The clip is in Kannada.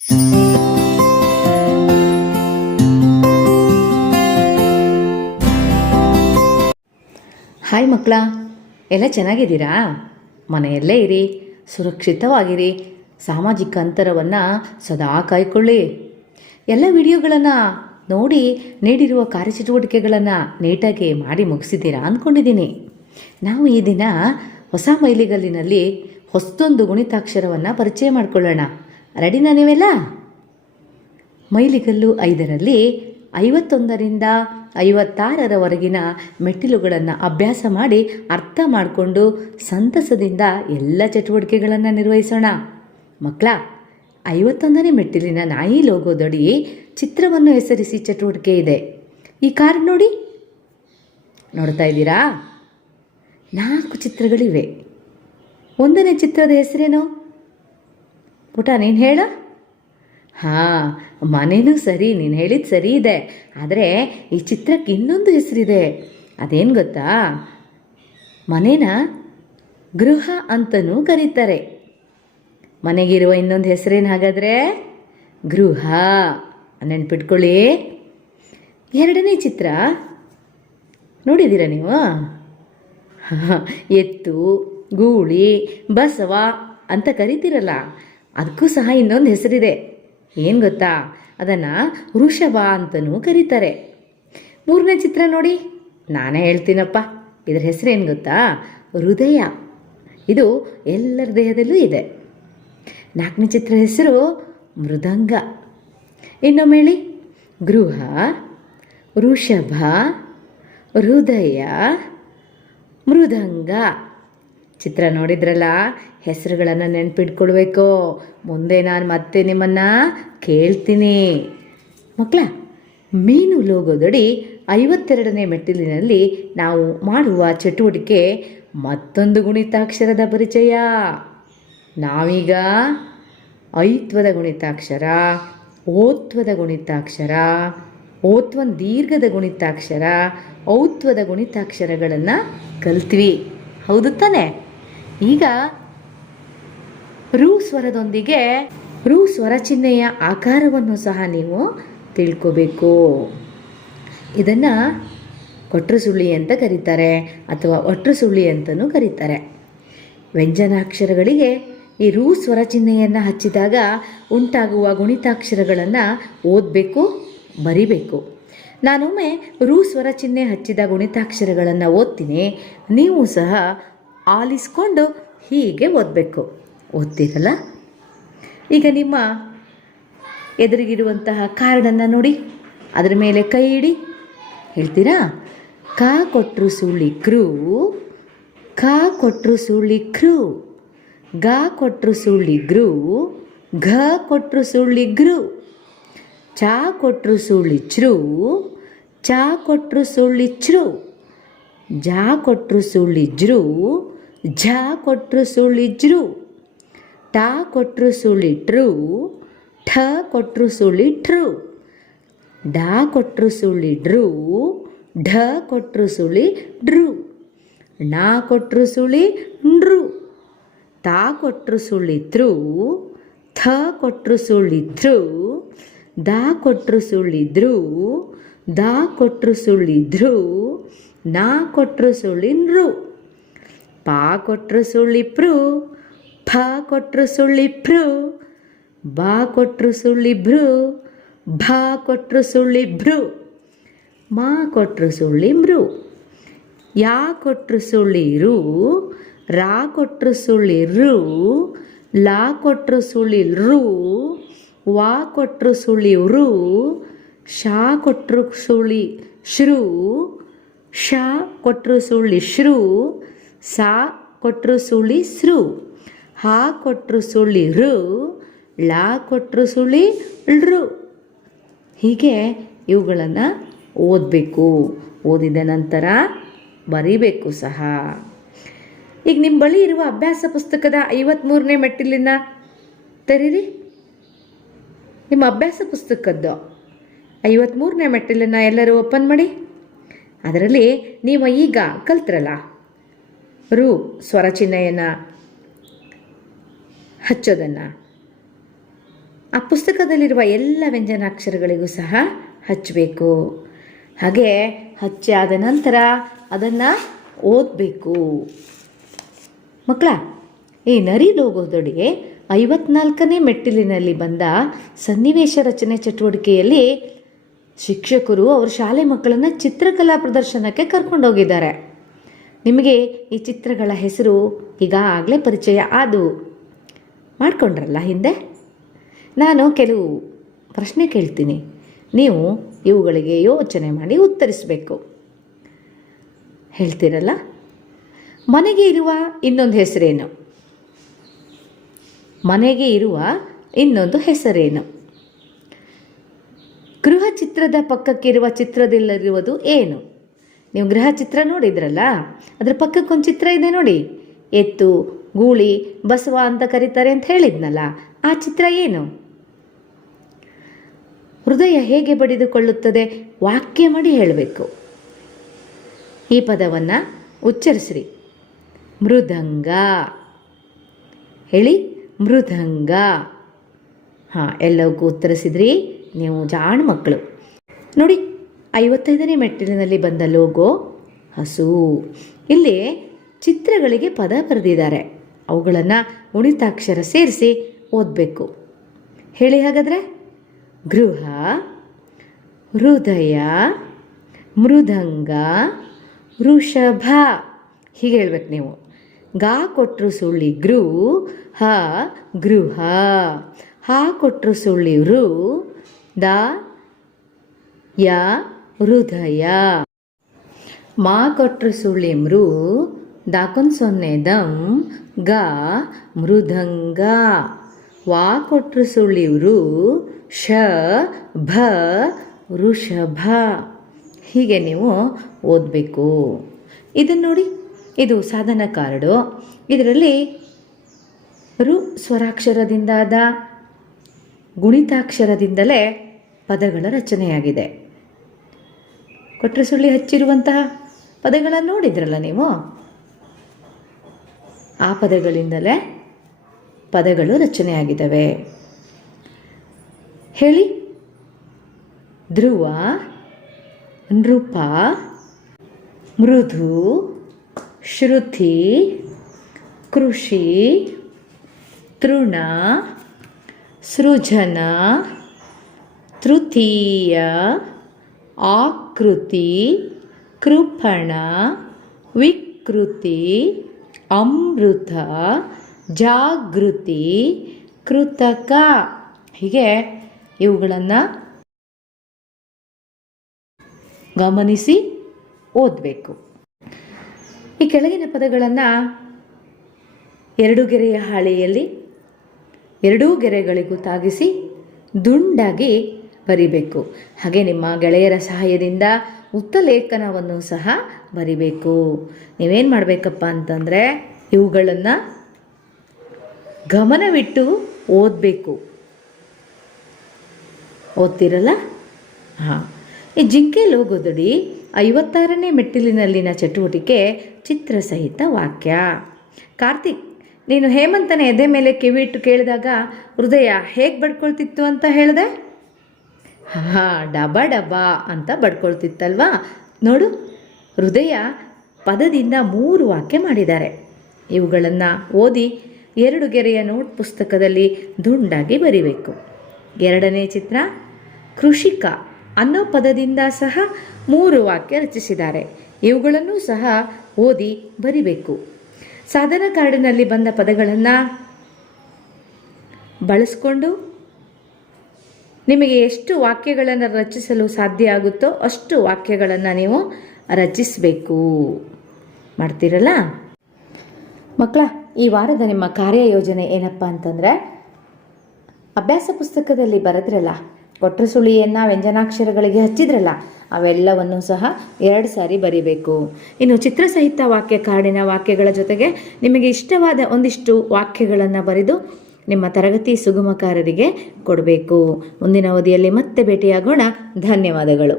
ಹಾಯ್ ಮಕ್ಕಳ, ಎಲ್ಲ ಚೆನ್ನಾಗಿದ್ದೀರಾ? ಮನೆಯಲ್ಲೇ ಇರಿ, ಸುರಕ್ಷಿತವಾಗಿರಿ, ಸಾಮಾಜಿಕ ಅಂತರವನ್ನು ಸದಾ ಕಾಯ್ಕೊಳ್ಳಿ. ಎಲ್ಲ ವಿಡಿಯೋಗಳನ್ನು ನೋಡಿ ನೀಡಿರುವ ಕಾರ್ಯಚಟುವಟಿಕೆಗಳನ್ನು ನೀಟಾಗಿ ಮಾಡಿ ಮುಗಿಸಿದ್ದೀರಾ ಅಂದ್ಕೊಂಡಿದ್ದೀನಿ. ನಾವು ಈ ದಿನ ಹೊಸ ಮೈಲಿಗಲ್ಲಿನಲ್ಲಿ ಹೊಸದೊಂದು ಗುಣಿತಾಕ್ಷರವನ್ನು ಪರಿಚಯ ಮಾಡಿಕೊಳ್ಳೋಣ. ರೆಡಿನಾ ನೀವೆಲ್ಲ? ಮೈಲಿಗಲ್ಲು 5ರಲ್ಲಿ 51ರಿಂದ 56ರವರೆಗಿನ ಮೆಟ್ಟಿಲುಗಳನ್ನು ಅಭ್ಯಾಸ ಮಾಡಿ ಅರ್ಥ ಮಾಡಿಕೊಂಡು ಸಂತಸದಿಂದ ಎಲ್ಲ ಚಟುವಟಿಕೆಗಳನ್ನು ನಿರ್ವಹಿಸೋಣ. ಮಕ್ಕಳ, 51ನೇ ಮೆಟ್ಟಿಲಿನ ನಾಯಿ ಲೋಗೋದಡಿ ಚಿತ್ರವನ್ನು ಹೆಸರಿಸಿ ಚಟುವಟಿಕೆ ಇದೆ. ಈ ಕಾರ್ಡ್ ನೋಡಿ, ನೋಡ್ತಾ ಇದ್ದೀರಾ? 4 ಚಿತ್ರಗಳಿವೆ. 1ನೇ ಚಿತ್ರದ ಹೆಸರೇನು ಪುಟ, ನೀನು ಹೇಳ? ಹಾಂ, ಮನೇನೂ ಸರಿ, ನೀನು ಹೇಳಿದ್ದು ಸರಿ ಇದೆ. ಆದರೆ ಈ ಚಿತ್ರಕ್ಕೆ ಇನ್ನೊಂದು ಹೆಸರಿದೆ. ಅದೇನು ಗೊತ್ತಾ? ಮನೇನ ಗೃಹ ಅಂತಲೂ ಕರೀತಾರೆ. ಮನೆಗಿರುವ ಇನ್ನೊಂದು ಹೆಸರೇನು ಹಾಗಾದರೆ? ಗೃಹ. ನೆನ್ಪಿಟ್ಕೊಳ್ಳಿ. 2ನೇ ಚಿತ್ರ ನೋಡಿದ್ದೀರಾ ನೀವು? ಎತ್ತು, ಗೂಳಿ, ಬಸವ ಅಂತ ಕರಿತೀರಲ್ಲ, ಅದಕ್ಕೂ ಸಹ ಇನ್ನೊಂದು ಹೆಸರಿದೆ. ಏನು ಗೊತ್ತಾ? ಅದನ್ನು ವೃಷಭ ಅಂತಲೂ ಕರೀತಾರೆ. 3ನೇ ಚಿತ್ರ ನೋಡಿ, ನಾನೇ ಹೇಳ್ತೀನಪ್ಪ. ಇದರ ಹೆಸರೇನು ಗೊತ್ತಾ? ಹೃದಯ. ಇದು ಎಲ್ಲರ ದೇಹದಲ್ಲೂ ಇದೆ. 4ನೇ ಚಿತ್ರ ಹೆಸರು ಮೃದಂಗ. ಇನ್ನೊಮ್ಮೆ ಹೇಳಿ: ಗೃಹ, ವೃಷಭ, ಹೃದಯ, ಮೃದಂಗ. ಚಿತ್ರ ನೋಡಿದ್ರಲ್ಲ, ಹೆಸರುಗಳನ್ನು ನೆನ್ಪಿಟ್ಕೊಳ್ಬೇಕು. ಮುಂದೆ ನಾನು ಮತ್ತೆ ನಿಮ್ಮನ್ನು ಕೇಳ್ತೀನಿ. ಮಕ್ಕಳ, ಮೀನು ಲೋಗೋದಡಿ 52ನೇ ಮೆಟ್ಟಿಲಿನಲ್ಲಿ ನಾವು ಮಾಡುವ ಚಟುವಟಿಕೆ ಮತ್ತೊಂದು ಗುಣಿತಾಕ್ಷರದ ಪರಿಚಯ. ನಾವೀಗ ಐತ್ವದ ಗುಣಿತಾಕ್ಷರ, ಓತ್ವದ ಗುಣಿತಾಕ್ಷರ, ಓತ್ವನ್ ದೀರ್ಘದ ಗುಣಿತಾಕ್ಷರ, ಔತ್ವದ ಗುಣಿತಾಕ್ಷರಗಳನ್ನು ಕಲ್ತ್ವಿ. ಹೌದು ತಾನೆ? ಈಗ ರು ಸ್ವರದೊಂದಿಗೆ ರು ಸ್ವರ ಚಿಹ್ನೆಯ ಆಕಾರವನ್ನು ಸಹ ನೀವು ತಿಳ್ಕೋಬೇಕು. ಇದನ್ನು ಕೊಟ್ರು ಸುಳ್ಳಿ ಅಂತ ಕರೀತಾರೆ, ಅಥವಾ ಒಟ್ರು ಸುಳ್ಳಿ ಅಂತಲೂ ಕರೀತಾರೆ. ವ್ಯಂಜನಾಕ್ಷರಗಳಿಗೆ ಈ ರು ಸ್ವರ ಚಿಹ್ನೆಯನ್ನು ಹಚ್ಚಿದಾಗ ಉಂಟಾಗುವ ಗುಣಿತಾಕ್ಷರಗಳನ್ನು ಓದಬೇಕು, ಬರಿಬೇಕು. ನಾನೊಮ್ಮೆ ರು ಸ್ವರ ಚಿಹ್ನೆ ಹಚ್ಚಿದ ಗುಣಿತಾಕ್ಷರಗಳನ್ನು ಓದ್ತೀನಿ. ನೀವು ಸಹ ಆಲಿಸ್ಕೊಂಡು ಹೀಗೆ ಓದಬೇಕು. ಓದ್ತೀರಲ್ಲ? ಈಗ ನಿಮ್ಮ ಎದುರಿಗಿರುವಂತಹ ಕಾರ್ಡನ್ನು ನೋಡಿ, ಅದರ ಮೇಲೆ ಕೈ ಇಡಿ. ಹೇಳ್ತೀರಾ? ಕ ಕೊಟ್ರು ಸುಳ್ಳಿ ಕ್ರೂ, ಖ ಕೊಟ್ರು ಸುಳ್ಳಿ ಕ್ರೂ, ಗ ಕೊಟ್ರು ಸುಳ್ಳಿ ಗ್ರೂ, ಘ ಕೊಟ್ರು ಸುಳ್ಳಿ ಗ್ರೂ, ಚ ಕೊಟ್ರು ಸುಳ್ಳಿ ಚ್ರೂ, ಚ ಕೊಟ್ರು ಸುಳ್ಳಿ ಚ್ರೂ, ಜ ಕೊಟ್ರು ಸುಳ್ಳಿ ಜ್ರೂ, ಝ ಕೊಟ್ರು ಸುಳ್ಳಿ ಜ್ರೂ, ಟ ಕೊಟ್ರು ಸುಳ್ಳಿ ಟ್ರೂ, ಠ ಕೊಟ್ರು ಸುಳ್ಳಿ ಟ್ರೂ, ಡ ಕೊಟ್ರು ಸುಳ್ಳಿ ಡ್ರೂ, ಢ ಕೊಟ್ರು ಸುಳ್ಳಿ ಡ್ರೂ, ಣ ಕೊಟ್ರು ಸುಳ್ಳಿ ಡ್ರೂ, ತ ಕೊಟ್ರು ಸುಳ್ಳಿ ತ್ರೂ, ಥ ಕೊಟ್ರು ಸುಳ್ಳಿ ತ್ರೂ, ದ ಕೊಟ್ರು ಸುಳ್ಳಿ ದ್ರೂ, ದ ಕೊಟ್ರು ಸುಳ್ಳಿ ಧ್ರೂ, ನ ಕೊಟ್ರು ಸುಳ್ಳಿ ನೃ, ಪ ಕೊಟ್ರು ಸುಳ್ಳಿ ಪ್ರೂ, ಫ ಕೊಟ್ರು ಸುಳ್ಳಿ ಭ್ರೂ, ಬ ಕೊಟ್ರು ಸುಳ್ಳಿ ಭ್ರೂ, ಭ ಕೊಟ್ರು ಸುಳ್ಳಿ ಭ್ರೂ, ಮ ಕೊಟ್ರು ಸುಳ್ಳಿ ಮೃ, ಯಾ ಕೊಟ್ರು ಸುಳ್ಳಿ ರು, ರಾ ಕೊಟ್ರು ಸುಳ್ಳಿ ರು, ಲಾ ಕೊಟ್ರು ಸುಳ್ಳಿ ರು, ವಾ ಕೊಟ್ರು ಸುಳ್ಳಿ ರು, ಶಾ ಕೊಟ್ರು ಸುಳ್ಳಿ ಶ್ರೂ, ಶ ಕೊಟ್ರು ಸುಳ್ಳಿ ಶ್ರೂ, ಸಾ ಕೊಟ್ರು ಸುಳ್ಳಿ ಸ್ರು, ಹಾ ಕೊಟ್ರು ಸುಳ್ಳಿ ರು, ಲಾ ಕೊಟ್ರು ಸುಳ್ಳಿ ಳೃ. ಹೀಗೆ ಇವುಗಳನ್ನು ಓದಬೇಕು. ಓದಿದ ನಂತರ ಬರೀಬೇಕು ಸಹ. ಈಗ ನಿಮ್ಮ ಬಳಿ ಇರುವ ಅಭ್ಯಾಸ ಪುಸ್ತಕದ 53ನೇ ಮೆಟ್ಟಿಲನ್ನು ತೆರೀರಿ. ನಿಮ್ಮ ಅಭ್ಯಾಸ ಪುಸ್ತಕದ್ದು 53ನೇ ಮೆಟ್ಟಿಲನ್ನು ಎಲ್ಲರೂ ಓಪನ್ ಮಾಡಿ. ಅದರಲ್ಲಿ ನೀವು ಈಗ ಕಲ್ತ್ರಲ್ಲ, ರು ಸ್ವರ ಚಿಹ್ನೆಯನ್ನು ಹಚ್ಚೋದನ್ನು ಆ ಪುಸ್ತಕದಲ್ಲಿರುವ ಎಲ್ಲ ವ್ಯಂಜನಾಕ್ಷರಗಳಿಗೂ ಸಹ ಹಚ್ಚಬೇಕು. ಹಾಗೆ ಹಚ್ಚಿ ಆದ ನಂತರ ಅದನ್ನು ಓದಬೇಕು. ಮಕ್ಕಳ, ಈ ನರಿ ಲೋಗೋದಡಿ 54ನೇ ಮೆಟ್ಟಿಲಿನಲ್ಲಿ ಬಂದ ಸನ್ನಿವೇಶ ರಚನೆ ಚಟುವಟಿಕೆಯಲ್ಲಿ ಶಿಕ್ಷಕರು ಅವ್ರ ಶಾಲೆ ಮಕ್ಕಳನ್ನು ಚಿತ್ರಕಲಾ ಪ್ರದರ್ಶನಕ್ಕೆ ಕರ್ಕೊಂಡೋಗಿದ್ದಾರೆ. ನಿಮಗೆ ಈ ಚಿತ್ರಗಳ ಹೆಸರು ಈಗಾಗಲೇ ಪರಿಚಯ ಆದವು, ಮಾಡಿಕೊಂಡ್ರಲ್ಲ ಹಿಂದೆ. ನಾನು ಕೆಲವು ಪ್ರಶ್ನೆ ಕೇಳ್ತೀನಿ, ನೀವು ಇವುಗಳಿಗೆ ಯೋಚನೆ ಮಾಡಿ ಉತ್ತರಿಸಬೇಕು. ಹೇಳ್ತೀರಲ್ಲ? ಮನೆಗೆ ಇರುವ ಇನ್ನೊಂದು ಹೆಸರೇನು? ಮನೆಗೆ ಇರುವ ಇನ್ನೊಂದು ಹೆಸರೇನು? ಗೃಹ ಚಿತ್ರದ ಪಕ್ಕಕ್ಕಿರುವ ಚಿತ್ರದಲ್ಲಿರುವುದು ಏನು? ನೀವು ಗೃಹ ಚಿತ್ರ ನೋಡಿದ್ರಲ್ಲ, ಅದರ ಪಕ್ಕಕ್ಕೊಂದು ಚಿತ್ರ ಇದೆ ನೋಡಿ. ಎತ್ತು, ಗೂಳಿ, ಬಸವ ಅಂತ ಕರೀತಾರೆ ಅಂತ ಹೇಳಿದ್ನಲ್ಲ, ಆ ಚಿತ್ರ ಏನು? ಹೃದಯ ಹೇಗೆ ಬಡಿದುಕೊಳ್ಳುತ್ತದೆ? ವಾಕ್ಯ ಮಾಡಿ ಹೇಳಬೇಕು. ಈ ಪದವನ್ನು ಉಚ್ಚರಿಸ್ರಿ. ಮೃದಂಗ. ಹೇಳಿ, ಮೃದಂಗ. ಹಾಂ, ಎಲ್ಲವಕ್ಕೂ ಉತ್ತರಿಸಿದ್ರಿ. ನೀವು ಜಾಣ ಮಕ್ಕಳು. ನೋಡಿ, 55ನೇ ಮೆಟ್ಟಿಲಿನಲ್ಲಿ ಬಂದ ಲೋಗೋ ಹಸು. ಇಲ್ಲಿ ಚಿತ್ರಗಳಿಗೆ ಪದ ಬರೆದಿದ್ದಾರೆ. ಅವುಗಳನ್ನು ಉಣಿತಾಕ್ಷರ ಸೇರಿಸಿ ಓದಬೇಕು. ಹೇಳಿ ಹಾಗಾದರೆ. ಗೃಹ, ಹೃದಯ, ಮೃದಂಗ, ವೃಷಭ. ಹೀಗೆ ಹೇಳ್ಬೇಕು ನೀವು. ಗಾ ಕೊಟ್ಟರು ಸುಳ್ಳಿ ಗೃ, ಹ ಗೃಹ. ಹಾ ಕೊಟ್ಟರು ಸುಳ್ಳಿ ಋ, ದ ಯ ಹೃದಯ. ಮಾ ಕೊಟ್ಟರು ಸುಳ್ಳಿ ಮೃ, ದಾಕೊಂದು ಸೊನ್ನೆ ದಂ, ಗ ಮೃದಂಗ. ವಾ ಕೊಟ್ಟರು ಸುಳ್ಳಿ ವೃ, ಶ ಭ ವೃಷಭ. ಹೀಗೆ ನೀವು ಓದಬೇಕು. ಇದನ್ನು ನೋಡಿ, ಇದು ಸಾಧನ ಕಾರ್ಡು. ಇದರಲ್ಲಿ ರು ಸ್ವರಾಕ್ಷರದಿಂದಾದ ಗುಣಿತಾಕ್ಷರದಿಂದಲೇ ಪದಗಳ ರಚನೆಯಾಗಿದೆ. ಕೊಟ್ರೆ ಸುಳ್ಳಿ ಹಚ್ಚಿರುವಂತಹ ಪದಗಳನ್ನು ನೋಡಿದ್ರಲ್ಲ ನೀವು, ಆ ಪದಗಳಿಂದಲೇ ಪದಗಳು ರಚನೆಯಾಗಿದ್ದಾವೆ. ಹೇಳಿ. ಧ್ರುವ, ನೃಪ, ಮೃದು, ಶ್ರುತಿ, ಕೃಷಿ, ತೃಣ, ಸೃಜನ, ತೃತೀಯ, ಆಕೃತಿ, ಕೃಪಣ, ವಿಕೃತಿ, ಅಮೃತ, ಜಾಗೃತಿ, ಕೃತಕ. ಹೀಗೆ ಇವುಗಳನ್ನು ಗಮನಿಸಿ ಓದಬೇಕು. ಈ ಕೆಳಗಿನ ಪದಗಳನ್ನು 2 ಗೆರೆಯ ಹಾಳೆಯಲ್ಲಿ 2 ಗೆರೆಗಳಿಗೂ ತಾಗಿಸಿ ದುಂಡಾಗಿ ಬರಿಬೇಕು. ಹಾಗೆ ನಿಮ್ಮ ಗೆಳೆಯರ ಸಹಾಯದಿಂದ ಉತ್ತಲೇಖನವನ್ನು ಸಹ ಬರಿಬೇಕು. ನೀವೇನು ಮಾಡಬೇಕಪ್ಪ ಅಂತಂದರೆ ಇವುಗಳನ್ನು ಗಮನವಿಟ್ಟು ಓದಬೇಕು. ಓದ್ತಿರಲ್ಲ? ಹಾಂ. ಈ ಜಿಂಕೆ ಲೋಗೋದಡಿ 56ನೇ ಮೆಟ್ಟಿಲಿನಲ್ಲಿನ ಚಟುವಟಿಕೆ ಚಿತ್ರಸಹಿತ ವಾಕ್ಯ. ಕಾರ್ತಿಕ್, ನೀನು ಹೇಮಂತನ ಎದೆ ಮೇಲೆ ಕಿವಿಟ್ಟು ಕೇಳಿದಾಗ ಹೃದಯ ಹೇಗೆ ಬಡ್ಕೊಳ್ತಿತ್ತು ಅಂತ ಹೇಳಿದೆ? ಹಾಂ, ಡಬ ಡಬ ಅಂತ ಬಡ್ಕೊಳ್ತಿತ್ತಲ್ವಾ? ನೋಡು, ಹೃದಯ ಪದದಿಂದ 3 ವಾಕ್ಯ ಮಾಡಿದ್ದಾರೆ. ಇವುಗಳನ್ನು ಓದಿ 2 ಗೆರೆಯ ನೋಟ್ ಪುಸ್ತಕದಲ್ಲಿ ದುಂಡಾಗಿ ಬರಿಬೇಕು. 2ನೇ ಚಿತ್ರ ಕೃಷಿಕ ಅನ್ನೋ ಪದದಿಂದ ಸಹ 3 ವಾಕ್ಯ ರಚಿಸಿದ್ದಾರೆ. ಇವುಗಳನ್ನು ಸಹ ಓದಿ ಬರಿಬೇಕು. ಸಾಧನ ಕಾರ್ಡಿನಲ್ಲಿ ಬಂದ ಪದಗಳನ್ನು ಬಳಸಿಕೊಂಡು ನಿಮಗೆ ಎಷ್ಟು ವಾಕ್ಯಗಳನ್ನು ರಚಿಸಲು ಸಾಧ್ಯ ಆಗುತ್ತೋ ಅಷ್ಟು ವಾಕ್ಯಗಳನ್ನು ನೀವು ರಚಿಸಬೇಕು. ಮಾಡ್ತೀರಲ್ಲ ಮಕ್ಕಳ? ಈ ವಾರದ ನಿಮ್ಮ ಕಾರ್ಯಯೋಜನೆ ಏನಪ್ಪ ಅಂತಂದರೆ, ಅಭ್ಯಾಸ ಪುಸ್ತಕದಲ್ಲಿ ಬರೆದ್ರಲ್ಲ, ಕೊಟ್ರ ಸುಳಿಯನ್ನು ವ್ಯಂಜನಾಕ್ಷರಗಳಿಗೆ ಹಚ್ಚಿದ್ರಲ್ಲ, ಅವೆಲ್ಲವನ್ನು ಸಹ 2 ಸಾರಿ ಬರಿಬೇಕು. ಇನ್ನು ಚಿತ್ರಸಹಿತ ವಾಕ್ಯ ಕಾರ್ಡಿನ ವಾಕ್ಯಗಳ ಜೊತೆಗೆ ನಿಮಗೆ ಇಷ್ಟವಾದ ಒಂದಿಷ್ಟು ವಾಕ್ಯಗಳನ್ನು ಬರೆದು ನಿಮ್ಮ ತರಗತಿ ಸುಗಮಕಾರರಿಗೆ ಕೊಡಬೇಕು. ಮುಂದಿನ ಅವಧಿಯಲ್ಲಿ ಮತ್ತೆ ಭೇಟಿಯಾಗೋಣ. ಧನ್ಯವಾದಗಳು.